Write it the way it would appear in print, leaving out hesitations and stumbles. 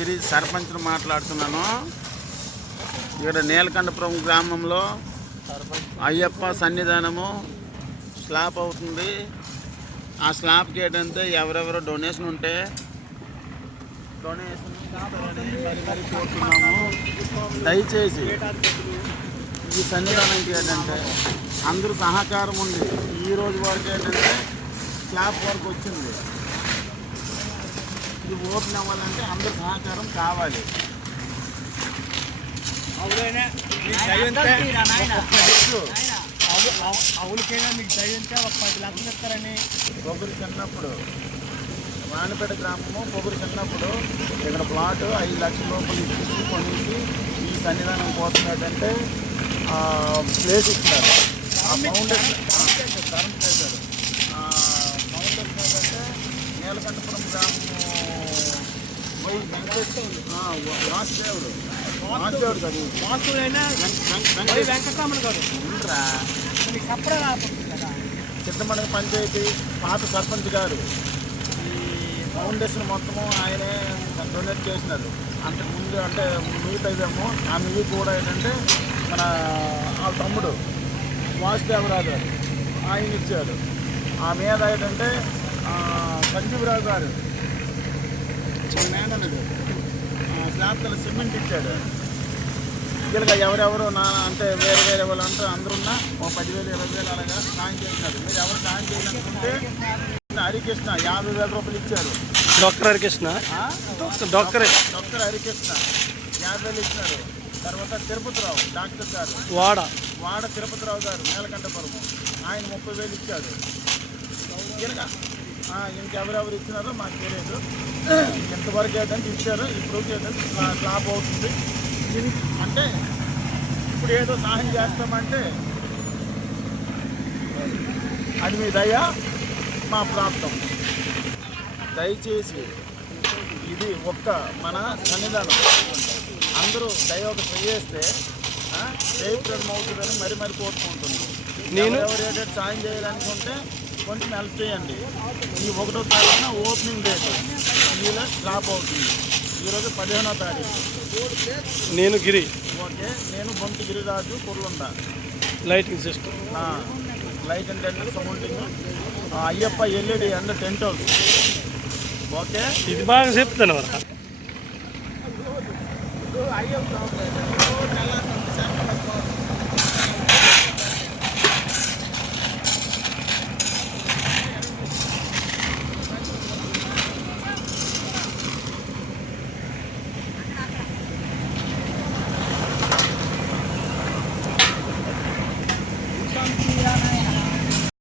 గిరి సర్పంచ్ను మాట్లాడుతున్నాను. ఇక్కడ నీలకంఠపురం గ్రామంలో అయ్యప్ప సన్నిధానము స్లాబ్ అవుతుంది. ఆ స్లాబ్కి ఏంటంటే ఎవరెవరో డొనేషన్ ఉంటే డొనేషన్ మరి కోరుతున్నాము. దయచేసి ఈ సన్నిధానానికి ఏంటంటే అందరూ సహకారం ఉంది. ఈరోజు వరకు ఏంటంటే స్లాబ్ వరకు వచ్చింది. ఇది ఓపెన్ అవ్వాలంటే అందరూ సహకారం కావాలి. అవులకైనా మీకు దయ్యంటే ఒక 10 లక్షలు ఇస్తారని పొగురు చిన్నప్పుడు వాణిపేట గ్రామము పొగురు చిన్నప్పుడు ఇక్కడ ప్లాట్ 5 లక్షల రూపాయలు ఇచ్చి కొనేసి ఈ సన్నిధానం పోతున్నట్టంటే ప్లేస్ ఇస్తున్నారు. ఆ ఫౌండేషన్ కరెంట్ చేశారు. ఫౌండేషన్ ఏంటంటే నీలకంఠపురం గ్రామము వాసుదేవుడు కాదు, వాసుడైనా వెంకటరమణ గారు ఉండరా మీకు చెప్పడం రాకపోతుంది కదా. చిత్తమండలి పంచాయతీ పాత సర్పంచ్ గారు ఈ ఫౌండేషన్ మొత్తము ఆయనే డొనేట్ చేసినారు. అంతకుముందు అంటే మిగతాదేమో ఆ మిగి కూడా ఏంటంటే మన వాళ్ళ తమ్ముడు వాసుదేవరావు గారు ఆయన ఇచ్చారు. ఆ మీద ఏంటంటే సంజీవరావు గారు మేనన్నది స్లాబ్తల సిమెంట్ ఇచ్చాడు. వీళ్ళగా ఎవరెవరు అంటే వేరే వేరే వాళ్ళు అంటే అందరున్నా ఓ 10,000 20,000 అలాగా సాయం చేసినారు. మీరు ఎవరు సాయం చేయాలనుకుంటే హరికృష్ణ 50,000 రూపాయలు ఇచ్చారు. డాక్టర్ హరికృష్ణ డాక్టర్ హరికృష్ణ 50,000 ఇచ్చినారు. తర్వాత తిరుపతిరావు డాక్టర్ గారు వాడ తిరుపతిరావు గారు నీలకంఠపురము ఆయన 30,000 ఇచ్చాడు. వీళ్ళగా ఇంకెవరెవరు ఇచ్చినారో మాకు తెలియదు. ఎంతవరకు ఏంటంటే ఇచ్చారు. ఇప్పుడు ఏంటంటే స్లాబ్ అవుతుంది. అంటే ఇప్పుడు ఏదో సహాయం చేస్తామంటే అది మీ దయ మా ప్రాప్తం. దయచేసి ఇది ఒక్క మన సన్నిధానం అందరూ దయ ఒక చేస్తే జయప్రదం అవుతుందని మరి కోరుకుంటున్నాను. నేను ఎవరు ఏంటంటే సాయం చేయాలనుకుంటే కొంచెం హెల్ప్ చేయండి. ఈ 1వ తారీఖున ఓపెనింగ్ డేట్ ఈలో స్లాబ్ అవుతుంది. ఈరోజు 15వ తారీఖు. నేను గిరి ఓకే, నేను బొంతి గిరిరాజు కుర్లుండ. Lighting system light and tent sounding Ayyappa LED and tent house. Okay, ఇది బాగా చెప్తాను Yeah.